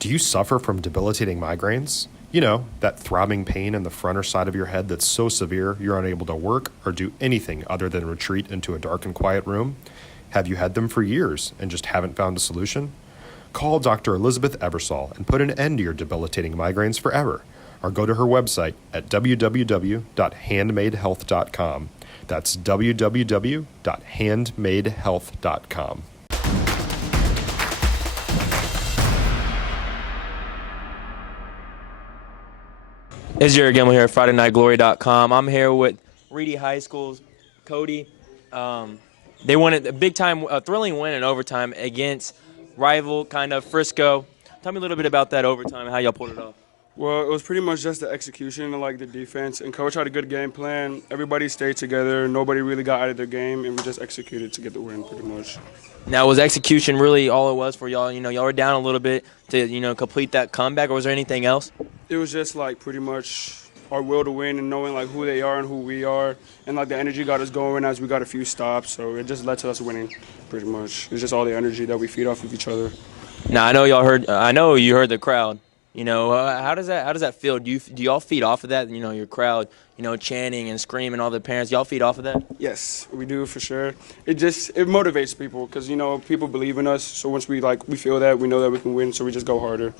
Do you suffer from debilitating migraines? You know, that throbbing pain in the front or side of your head that's so severe you're unable to work or do anything other than retreat into a dark and quiet room? Have you had them for years and just haven't found a solution? Call Dr. Elizabeth Ebersol and put an end to your debilitating migraines forever. Or go to her website at www.handmadehealth.com. That's www.handmadehealth.com. It's Jared Gemmel here at FridayNightGlory.com. I'm here with Reedy High School's Cody. They won a big-time, thrilling win in overtime against rival kind of Frisco. Tell me a little bit about that overtime and how y'all pulled it off. Well, it was pretty much just the execution and, the defense. And Coach had a good game plan. Everybody stayed together. Nobody really got out of their game, and we just executed to get the win pretty much. Now, was execution really all it was for y'all? You know, y'all were down a little bit to, complete that comeback, or was there anything else? It was just, pretty much our will to win and knowing, who they are and who we are. And, the energy got us going as we got a few stops. So it just led to us winning pretty much. It's just all the energy that we feed off of each other. Now, I know you heard the crowd. You know, how does that feel? Do y'all feed off of that? You know, your crowd, chanting and screaming, all the parents. Y'all feed off of that? Yes, we do for sure. It motivates people because people believe in us. So once we feel that, we know that we can win. So we just go harder.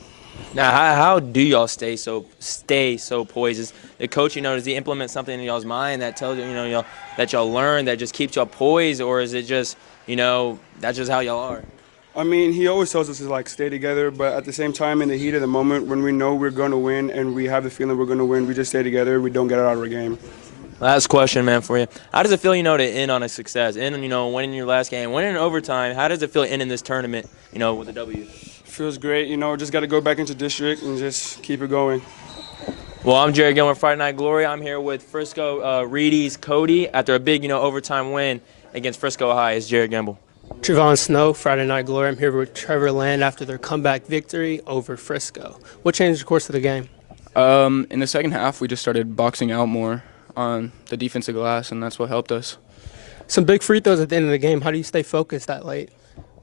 Now, how do y'all stay so poised? Is the coach, does he implement something in y'all's mind that tells y'all that y'all learn that just keeps y'all poised, or is it just that's just how y'all are? I mean, he always tells us to stay together, but at the same time, in the heat of the moment, when we know we're going to win and we have the feeling we're going to win, we just stay together. We don't get out of our game. Last question, man, for you. How does it feel, to end on a success? Winning your last game, winning in overtime. How does it feel ending this tournament, with a W? Feels great. Just got to go back into district and just keep it going. Well, I'm Jared Gilmer, Friday Night Glory. I'm here with Frisco Reedy's Cody after a big, overtime win against Frisco High. It's Jared Gamble. Trevon Snow, Friday Night Glory. I'm here with Trevor Land after their comeback victory over Frisco. What changed the course of the game? In the second half, we just started boxing out more on the defensive glass, and that's what helped us. Some big free throws at the end of the game. How do you stay focused that late?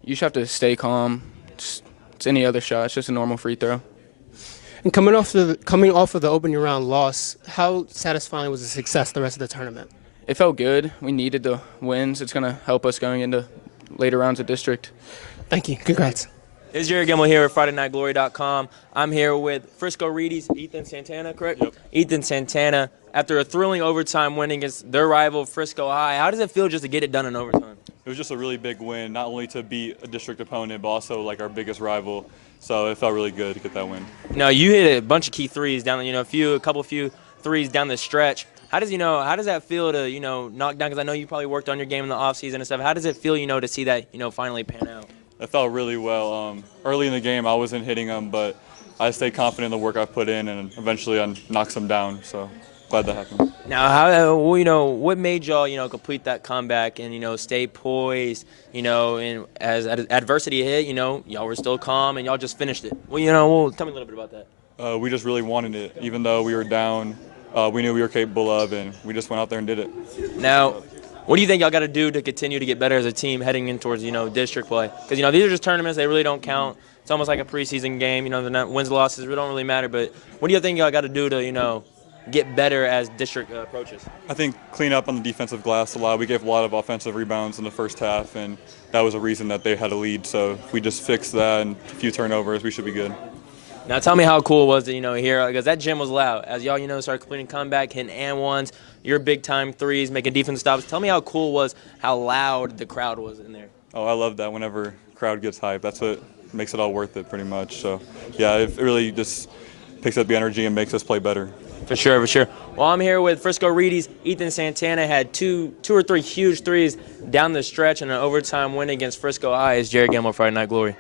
You just have to stay calm. It's any other shot. It's just a normal free throw. And coming off of the opening round loss, how satisfying was the success the rest of the tournament? It felt good. We needed the wins. It's going to help us going into later rounds of district. Thank you. Congrats. It's Jerry Gemmel here at FridayNightGlory.com. I'm here with Frisco Reedy's Ethan Santana, correct? Yep. Ethan Santana, after a thrilling overtime win against their rival Frisco High, how does it feel just to get it done in overtime? It was just a really big win, not only to beat a district opponent, but also our biggest rival. So it felt really good to get that win. Now, you hit a bunch of key threes down, a few threes down the stretch. How does that feel to knock down? Because I know you probably worked on your game in the offseason and stuff. How does it feel to see that finally pan out? It felt really well. Early in the game, I wasn't hitting them, but I stayed confident in the work I've put in, and eventually I knocked them down. So glad that happened. Now, what made y'all complete that comeback and stay poised? And as adversity hit, y'all were still calm and y'all just finished it. Well, tell me a little bit about that. We just really wanted it, even though we were down. We knew we were capable of, and we just went out there and did it. Now, what do you think y'all got to do to continue to get better as a team heading in towards, district play? Because, these are just tournaments. They really don't count. It's almost like a preseason game. The wins and losses don't really matter. But what do you think y'all got to do to, get better as district approaches? I think clean up on the defensive glass a lot. We gave a lot of offensive rebounds in the first half, and that was a reason that they had a lead. So if we just fix that and a few turnovers, we should be good. Now, tell me how cool it was to, hear, because that gym was loud. As y'all, started completing comeback, hitting and ones, your big-time threes, making defensive stops. Tell me how cool it was, how loud the crowd was in there. Oh, I love that whenever crowd gets hyped. That's what makes it all worth it pretty much. So, yeah, it really just picks up the energy and makes us play better. For sure, for sure. Well, I'm here with Frisco Reedy's Ethan Santana. Had two or three huge threes down the stretch in an overtime win against Frisco High. It's Jared Gamble, Friday Night Glory.